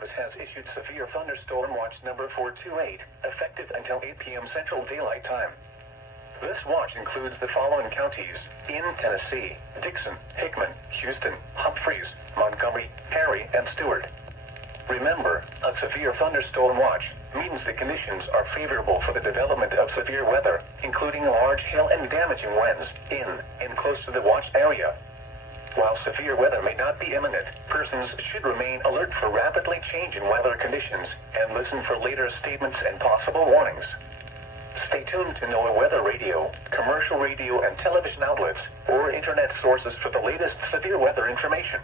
Service has issued Severe Thunderstorm Watch number 428, effective until 8 p.m. Central Daylight Time. This watch includes the following counties in Tennessee: Dixon, Hickman, Houston, Humphreys, Montgomery, Perry, and Stewart. Remember, a severe thunderstorm watch means the conditions are favorable for the development of severe weather, including large hail and damaging winds in and close to the watch area. While severe weather may not be imminent, persons should remain alert for rapidly changing weather conditions and listen for later statements and possible warnings. Stay tuned to NOAA weather radio, commercial radio and television outlets, or internet sources for the latest severe weather information.